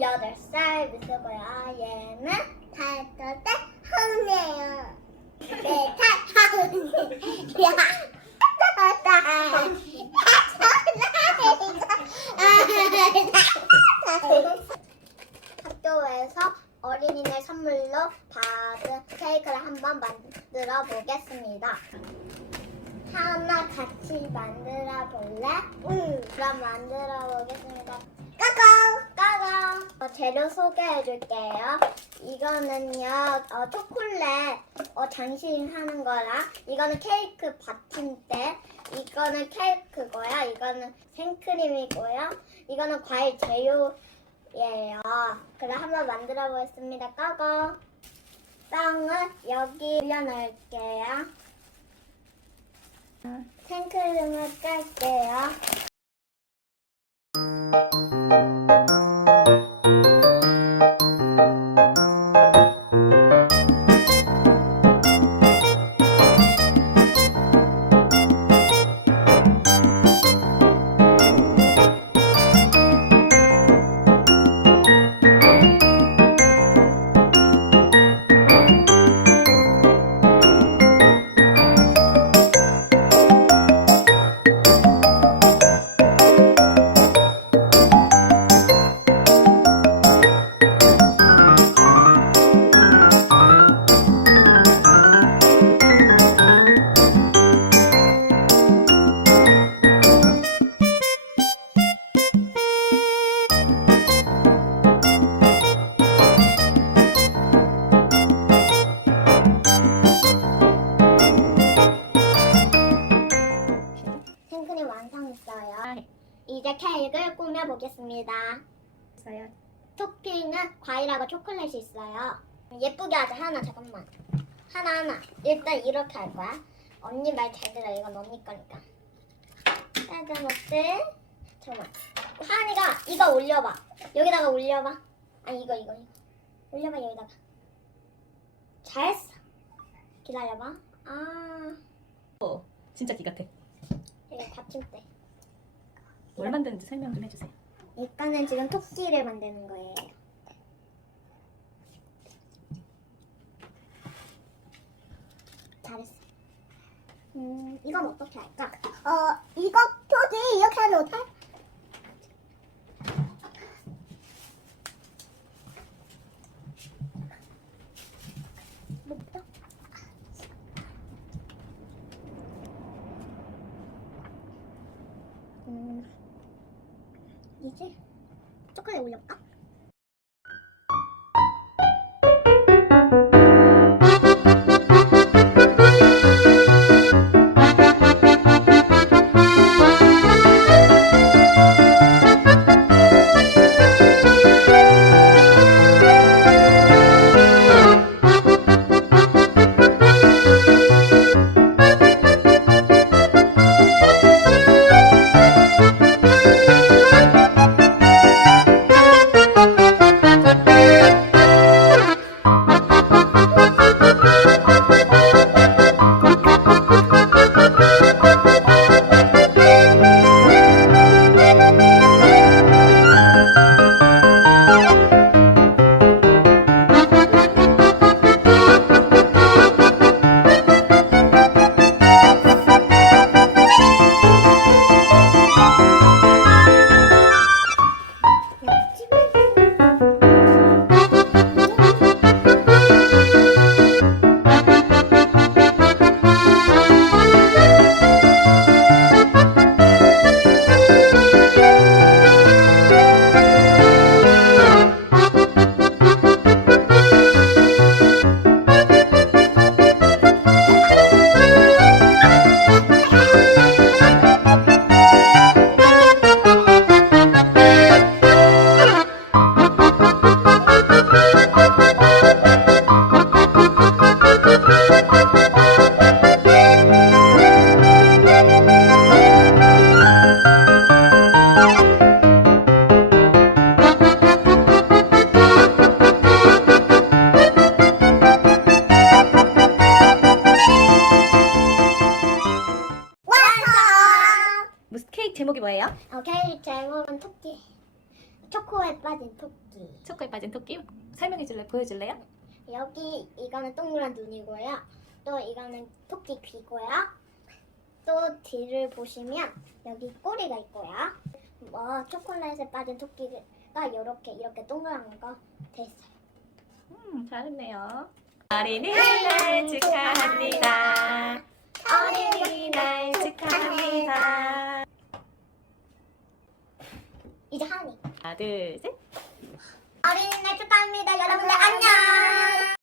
18살 미스고요. 얘는 다섯 살 하은이에요. 네, 살 하은이. 야. 학교에서 어린이날 선물로 받은 케이크를 한번 만들어 보겠습니다. 하나 같이 만들어 볼래? 응. 그럼 만들어 보겠습니다. 까까! 재료 소개해 줄게요. 이거는요, 어, 초콜릿 어, 장식 하는 거랑, 이거는 케이크 받침대, 이거는 케이크고요, 이거는 생크림이고요, 이거는 과일 재료예요. 그럼 한번 만들어 보겠습니다. 까까! 빵을 여기 올려놓을게요. 생크림을 깔게요. 케이크를 꾸며보겠습니다. 있어요. 토핑은 과일하고 초콜릿이 있어요. 예쁘게 하자. 하나 잠깐만. 하나 하나. 일단 이렇게 할 거야. 언니 말 잘 들어. 이건 언니 거니까. 짜잔 어때? 잠깐만. 하은이가 이거 올려봐. 여기다가 올려봐. 아 이거 이거 이거. 올려봐 여기다가. 잘했어. 기다려봐. 아 진짜 기 같아. 뭘 만드는지 설명 좀 해주세요. 이거는 지금 토끼를 만드는 거예요. 잘했어. 음, 이건 어떻게 할까? 어, 이거 표지 이렇게 하면 돼? 뭐부터? 음, 이제 초콜릿 올려볼까? 제목이 뭐예요? 오케이 제목은 토끼 초코에 빠진 토끼. 초코에 빠진 토끼 설명해 줄래? 보여줄래요? 여기 이거는 동그란 눈이고요. 또 이거는 토끼 귀고요. 또 뒤를 보시면 여기 꼬리가 있고요. 뭐 초콜릿에 빠진 토끼가 이렇게 이렇게 동그란 거돼 있어요. 음, 잘했네요. 어린이날 축하합니다. 어린이날 축하합니다. 이제 하나, 둘, 셋. 어린이날 축하합니다. 여러분들 안녕.